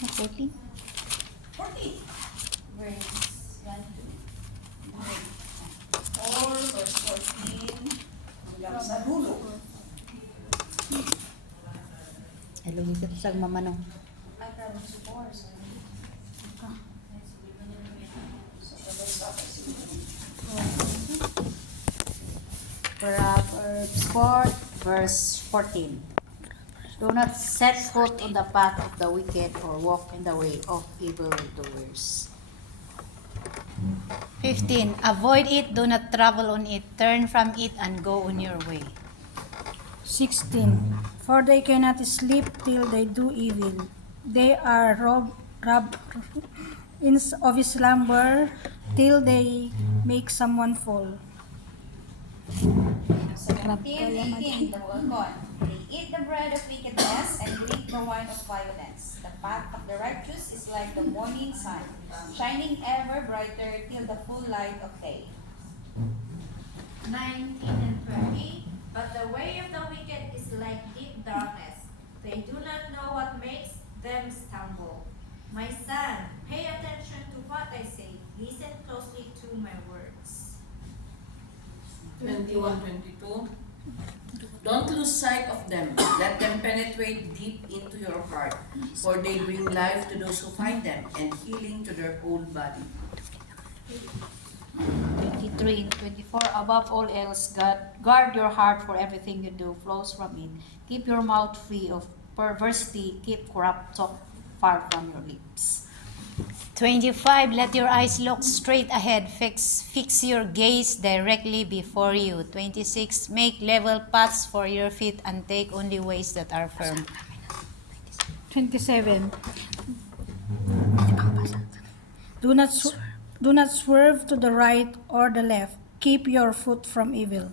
14. 14. Verse 1 to 4, verse 14. Hanggang sa dulo. Hello, ito sa mamanong. Ay, parang si 4. Sorry. So, tapos ako si Proverbs 4, verse 14. Do not set foot on the path of the wicked or walk in the way of evildoers. 15. Avoid it, do not travel on it. Turn from it and go on your way. 16. For they cannot sleep till they do evil. They are robbed of slumber till they make someone fall. 17, 18, the word God. They eat the bread of wickedness and drink the wine of violence. The path of the righteous is like the morning sun, shining ever brighter till the full light of day. 19 and 20. But the way of the wicked is like deep darkness. They do not know what makes them stumble. My son, pay attention to what I say. Listen closely to my words. 21, 22. Don't lose sight of them. Let them penetrate deep into your heart, for they bring life to those who find them and healing to their whole body. 23 and 24. Above all else, guard your heart, for everything you do flows from it. Keep your mouth free of perversity. Keep corrupt talk far from your lips. 25. Let your eyes look straight ahead. Fix your gaze directly before you. 26. Make level paths for your feet and take only ways that are firm. 27. Do not swerve to the right or the left. Keep your foot from evil.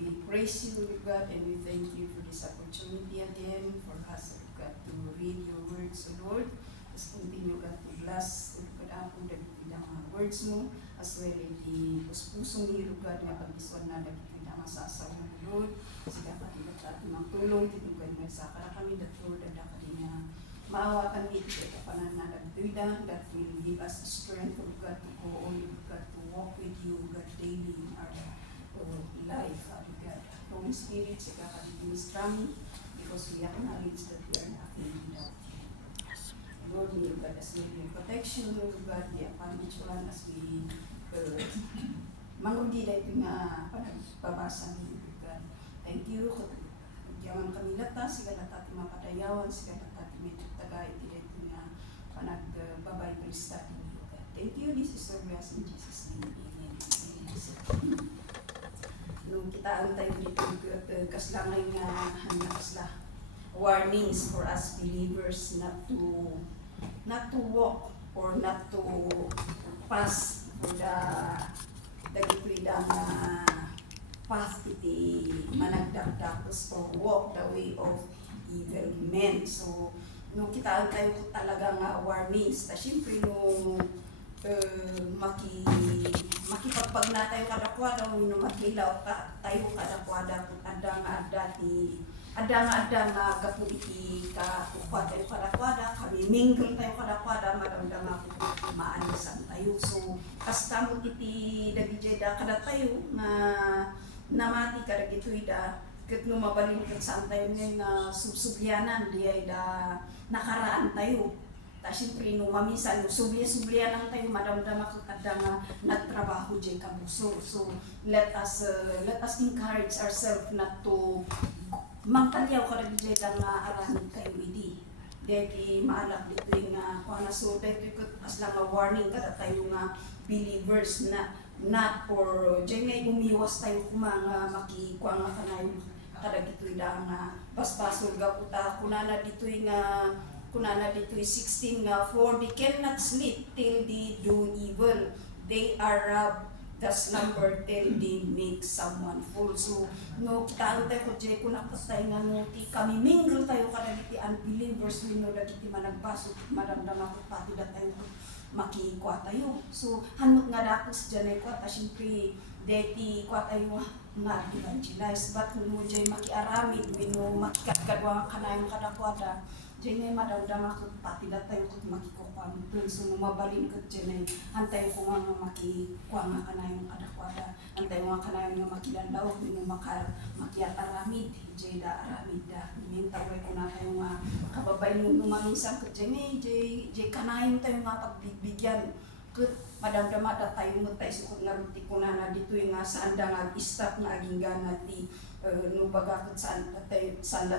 We praise you, God, and we thank you for this opportunity again for us, God, to read your words, O Lord. As continue, God, to bless, God, ako, dagiti na mga words mo, as well as the puspusong ni God, nga pag-iswan na dagiti na masasaw mo, Lord. Sige, pati at magtulong, titugay nga sa kara kami, that Lord, at na maawa kami, ito kapanan na nagtuida, that will give us the strength of God to go on, God, to walk with you, God, daily in our life, Father God. Holy Spirit, sige kami ministrami, because we acknowledge that we are nothing without you. Lord, may God, as we give protection, Lord God, we upon each one as we mangudi na ito nga panagbabasa ni Lord God. Thank you, Diyaman kami lata, sige natati mapatayawan, sige natati medyo tagay, ito nga panagbabay study ni Lord God. Thank you, this is our bless in Jesus' name. Amen. Nung kita tayo dito, kaslangay nga kasla warnings for us believers not to walk or not to pass the dagitoy path iti managdakdakos or walk the way of evil men. So nung kita tayo talaga nga warnings, ta syempre nung makipagpagna tayo kadakwada o makilaw tayo kadakwada kung ada nga gapu iti kakukwad tayo kadakwada, kami mingle tayo kadakwada, madamdama ko maanisan tayo. So kasta mo iti dagijeda kada tayo na namati kada gituida ket no mabalin ket saan tayo nga subsubyanan di ay da nakaraan tayo. Ta siyempre no mamisan no subli-sublian lang tayo madamdama ko kada nga nagtrabaho jay kabuso. So let us encourage ourselves not to mangtalyaw kada jay nga aranin tayo idi. Dahil maalak dito nga kuana so dahil as lang nga warning kada tayo nga believers na not or dyan nga umiwas tayo kumanga makikuha nga kanayon kada dito'y nga paspasol ga puta kunana dito'y 16 nga for they cannot sleep till they do evil, they are robbed the slumber till they make someone full. So no kita tayo ko dyan kung nakastay nga no kami mingle tayo kada diti unbelievers we know that iti managbaso maramdama ko pati da tayo makikuha tayo. So hanot nga dakos dyan ay ko, ta siyempre deti kwat ay nga evangelize but mo jay makiaramid wino makikadwa kanayong kadakwada jay ngay madawdama ko pati datay ko makikukuan dun so mabalin ko jay antay ko nga makikuan nga kanayong kadakwada antay nga kanayong nga makilandaw wino makiataramid jay da aramid da minta ko na kayo nga kababay mo numangisang ko jay kanayong tayo nga pagbibigyan madamdama da tayo mo tayo sukod nga ruti ko na dito yung nga sanda nga istap nga aging gana ti nubagakot sanda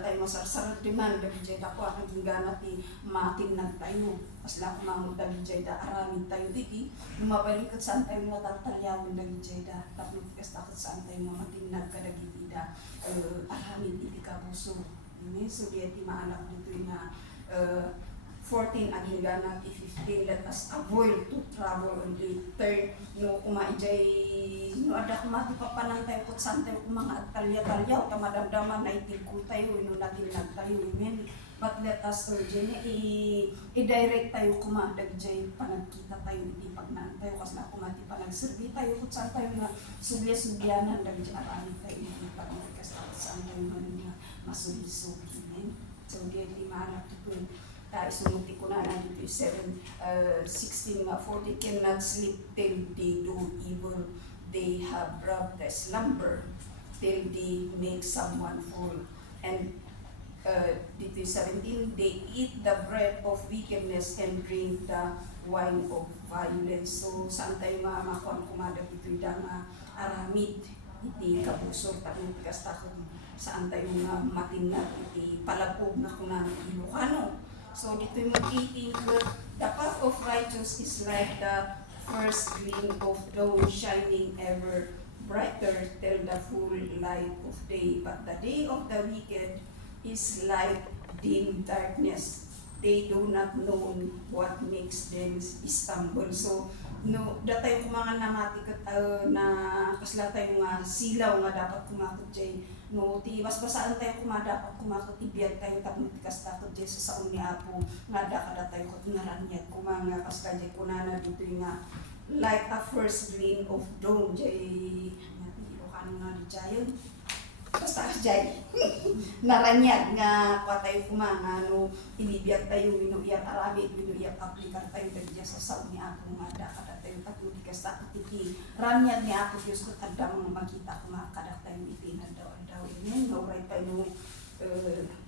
tayo masarsarad diman da bijay da ko ang aging gana ti matinag tayo pas lang kumamod da bijay da aramid tayo diti numabalikot saan tayo nga tatalyawan da bijay da tapos kastakot saan tayo nga matinag kadagiti da aramid iti kabuso so di ti maanak dito yung nga 14 aging gana ti 15 let us avoid to travel on the third no kumaijay no ada kumati papanantay ko santay ko mga talya-talyaw tamadamdaman na itigko tayo no natinag tayo amen but let us urgent i-direct tayo kumadagjay panagkita tayo hindi pagnaan tayo kasi na kumati panagserbi tayo kung saan tayo nga sugya-sugyanan dagjay arami tayo hindi pagnagkita saan tayo nga masulisugi amen so di mahanap ito isumuti ko na dito 16 nga 40 cannot sleep till they do evil they have robbed the slumber till they make someone full and dito 17 they eat the bread of wickedness and drink the wine of violence so saan tayo mamakuan kumada dito yung aramid iti kabusog tapos kastakot saan tayo matinag iti palapog na kunan Ilocano. So dito yung 18, the path of righteous is like the first gleam of dawn shining ever brighter till the full light of day. But the day of the wicked is like dim darkness. They do not know what makes them stumble. So no, datay ko mga namatikot na kasla tayo nga silaw nga dapat kumakot jay no ti basbasaan tayo kumadapat kumakot ibiyag tayo tapos tikas takot jay sa saon ni Apo nga kada tayo ko naranyat kumanga kas jay kunana dito nga like a first gleam of dawn jay Ilocano nga di jayon basta jay naranyag nga patay kumanga no ibiyag tayo winuyat arabi winuyat aplikar tayo dagya sa saon ni Apo nga kada tayo tapos tikas takot iti ranyag ni Apo Diyos ko tadang makita ko makada tayo ipinadaw amen nauray pa no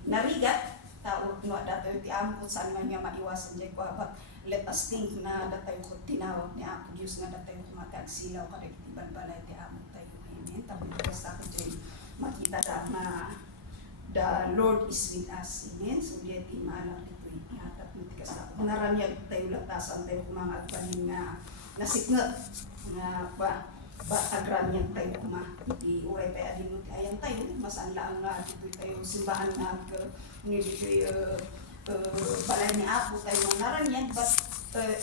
narigat tao no datoy ti Amo saan man nga maiwasan jay ko but let us think na datoy ko tinawag ni Apo Dios nga datoy ko matagsilaw kada iti balbalay ti Amo tayo amen tapos basta ko jay makita da na the Lord is with us amen so di ti maalam dito ihatap ni kasta naranyag tayo latasan tayo mga agbalin nga nasiknot nga ba agranyag tayo iti uray pa adin mo ayan tayo masanlaan nga dito tayo simbahan nga dito balay ni Apo tayo naranyag but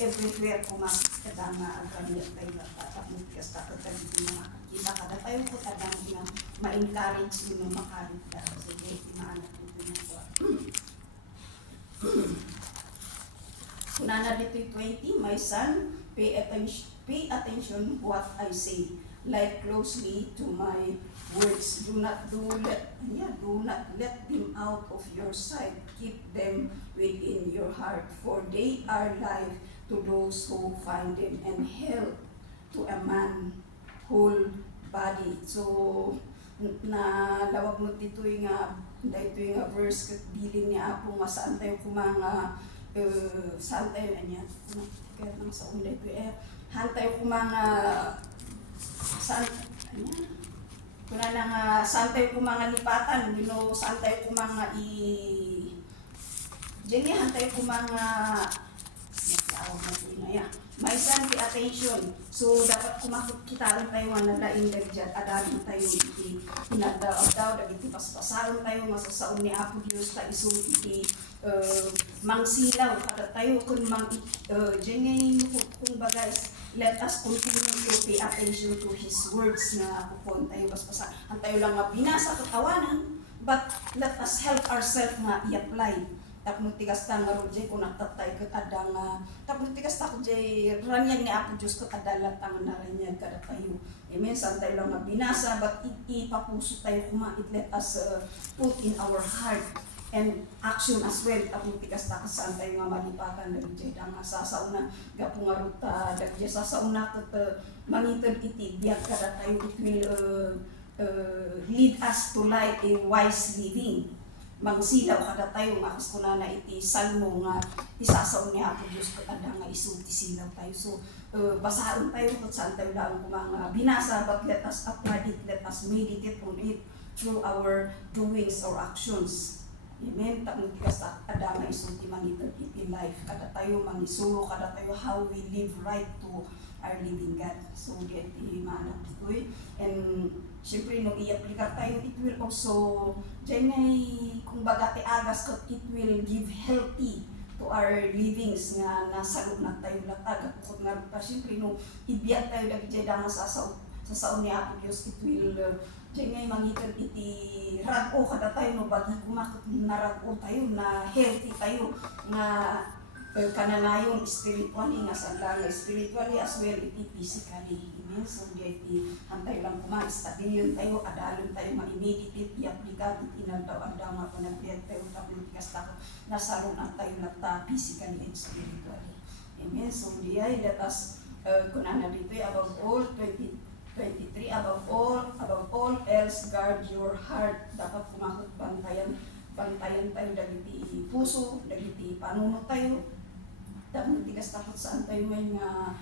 everywhere kada nga agranyag tayo tapos kasta tayo dito mga kita kada tayo ko kada nga ma-encourage mo makarit ka so iti maanak dito nga po kunana dito 20 my son pay attention what I say. Like closely to my words. Do not let them out of your sight. Keep them within your heart, for they are life to those who find them and health to a man whole body. So nalawag mo dito yung verse kat bilin niya Apo nga saan tayo kumanga saan tayo kaya nang sa ulay ko hantay ko mga saan kuna nang saan tayo ko mga lipatan saan tayo ko mga Jenny hantay ko mga may son pay attention so dapat kumakot kita rin tayo nga nadaindag dyan adalin tayo iti pinagdaw dagiti paspasaron tayo masasaon ni Apo Diyos ta iso iti mangsilaw kada tayo kung Jenny kung bagay let us continue to pay attention to His words na kupon tayo basbasa ang tayo lang nga binasa katawanan but let us help ourselves nga i-apply tapno tigas ta nga ro jay kung nagtatay kat adang tapno tigas ta ko jay ranyag ni Apo Diyos kat adalat ang naranyag kada tayo. Amen. Saan tayo lang mabinasa, but ipapuso tayo kuma, it let us put in our heart and action as well. Tapno tigas ta saan tayo nga malipakan dagiti jay nga sasauna gapo nga ruta dagiti sasauna kat mangitod iti biyak kada tayo, it will lead us to like a wise living. Mangsilaw kada tayo makas ko na iti salmo nga isasaw ni Apo Diyos kat adang nga isulti silaw tayo. So basahan tayo kung saan tayo lang kung mga binasa, but let us apply it, let us meditate on it through our doings or actions. Amen. Tapos tigas ada nga isulti mangitod iti life kada tayo mangisuro kada tayo how we live right to our living God. So get manap ito and syempre nung i-aplika tayo, it will also dyan ngay kung baga ti agas kat it will give healthy to our livings nga nasalog na tayo latag at kung nga pa syempre nung ibiyat tayo dagi dyan nga sasaon ni Apo Diyos, it will dyan ngay mangitan iti rago kada tayo no bagi kumakot na rago tayo na healthy tayo nga kananayon spiritually nga sanda nga spiritually as well iti physically. Amen. So iti hantay lang kuma-stabilyon tayo, adalon tayo ma-meditate, i-aplika iti nagdaw-andaw nga panagpiyat tayo tapos tako nasalon ang tayo nagta physically and spiritually. Amen. So diay let us kunana dito above all 2023 above all else guard your heart. Dapat kumakot bantayan tayo dagiti puso, dagiti panunot tayo. Tapos tigas takot saan tayo may nga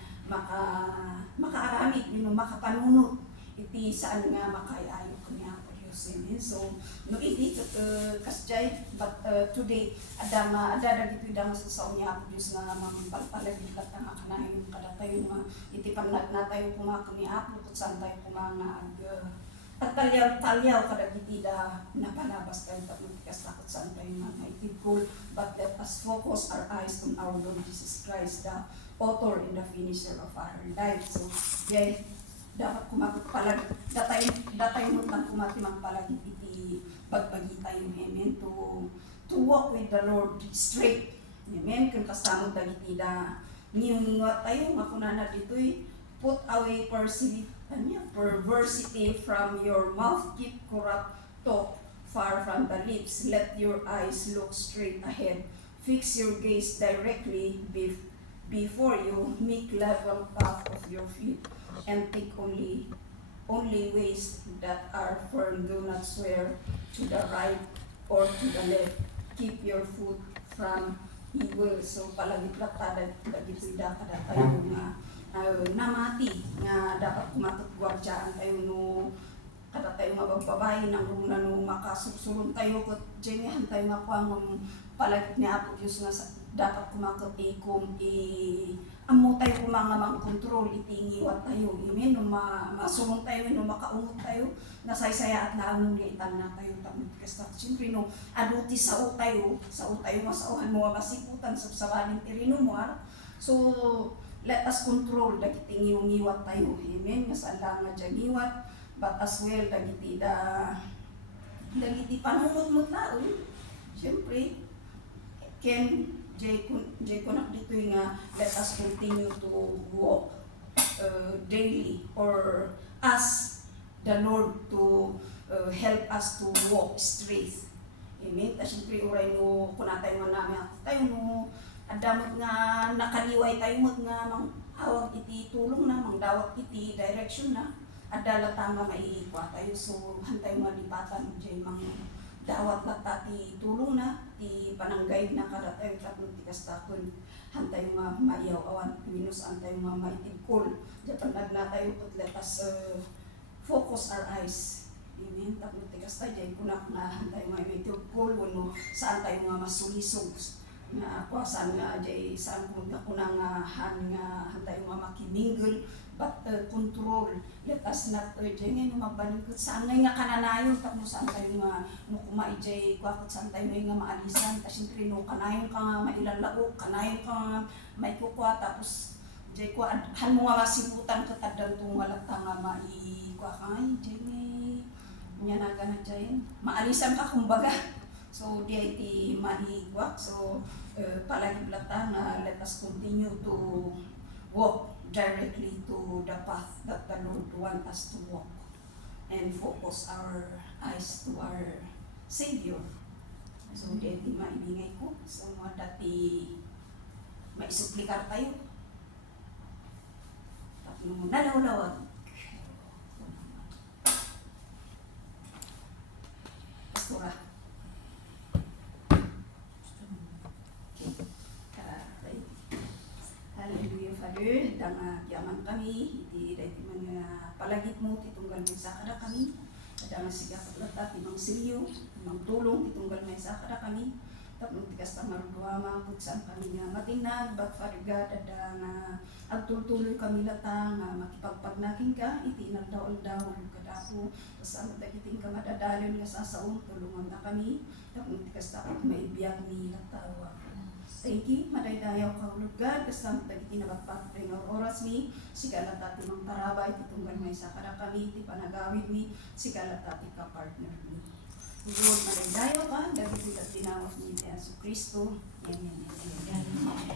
makaaramid, makapanunot iti saan nga makayayo ko niya Apo Diyos. So no iti kasjay, but today ada dagiti dang sa niya Apo Diyos nga mampalpalagit at nga kanayon kada tayo nga iti panag na tayo kumako ni Apo kung saan tayo kumanga at talyaw kada giti da napalabas tayo tapos tigas takot saan tayo nga itigol, but let us focus our eyes on our Lord Jesus Christ, the author and the finisher of our life. So yay dapat kumapalag datay mo lang kumatimang palagi iti pagbagi tayo. Amen. To walk with the Lord straight. Amen. Kung kasama dagiti da niyungat tayo makunana dito'y put away perversity from your mouth, keep corrupt talk far from the lips. Let your eyes look straight ahead. Fix your gaze directly before you, make level path of your feet, and take only ways that are firm. Do not swear to the right or to the left. Keep your foot from evil. So palagi platada dagiti da kada tayo nga namati nga dapat kumatagwardyaan tayo no kada tayo nga bababae nang runa no makasugsulon tayo ket jenyahan tayo nga kuang palagi ni Apo Diyos nga dapat kumakot amo tayo kumanga mang-control itingiwat tayo. Amen. Nung masulong tayo, nung makaungot tayo, nasaysaya at naanong liitan na tayo. Tapos siyempre nung aduti sao tayo masauhan mo masiputan sa sabaling tirino mo. So, let us control dagiti ngiwat tayo. Amen. Nga saan nga dyan ngiwat, but as well dagiti panunod na. Siyempre, Jay Kunak dito nga let us continue to walk daily or ask the Lord to help us to walk straight. Amen. Ta siyempre uray no kuna tayo nga namin tayo no adamot nga nakaliway tayo mo nga mang awag iti tulong na mang dawat iti direction na adala tama maiikwa tayo so hantay malipatan jay mang dawat na tati tulong na ti pananggay na kada tayo tapos tigas takon hantay nga maiyaw awan minus antay nga maitigkol japan na tayo put let us focus our eyes. Amen. Tapos tigas tayo jay kunak na hantay nga maitigkol wano saan tayo nga masulisog nga kuasan nga jay saan kung kunang nga hantay nga makimingle but control. Let us not jay nga magbalinkot saan nga kananayon tapos saan tayo nga kumai jay kuakot saan tayo nga maalisan ta siyempre no kanayon ka nga mailalao kanayon ka nga may kukwa tapos jay kuan han mo nga masiputan ka kadang tungalata nga maikuha ka nga jay nya na jay maalisan ka kumbaga So di iti mahigwak. So palagi plata na let us continue to walk directly to the path that the Lord want us to walk and focus our eyes to our Savior. So di iti maibingay ko sa mga dati maisuplikar tayo. Tapos nalawlawag. Pastora. Hallelujah, Father. Danga yaman kami. Iti dahiti man nga palagit mo, titunggal mo sa kada kami. Danga siga katlata, timang siliyo, timang tulong, titunggal mo sa kada kami. Tapos tigas na maruduama, saan kami nga matinag, but Father God, nga agtultuloy kami lata, nga makipagpagnakin ka, iti nagdaol-daol kada ko. Tapos ang dagiting ka madadalon nga sasaon, tulungan na kami. Tapos tigas na maibiyag ni latawa. Thank you, madaydayaw ka ulog God, kasama tagiti na magpapring oras ni, sigala tati mang tarabay, titunggal may sa kada kami, ti panagawid ni, sigala tati ka partner ni. Lord, madaydayaw ka, dagiti at tinawag ni Yesu Kristo. Amen. Amen.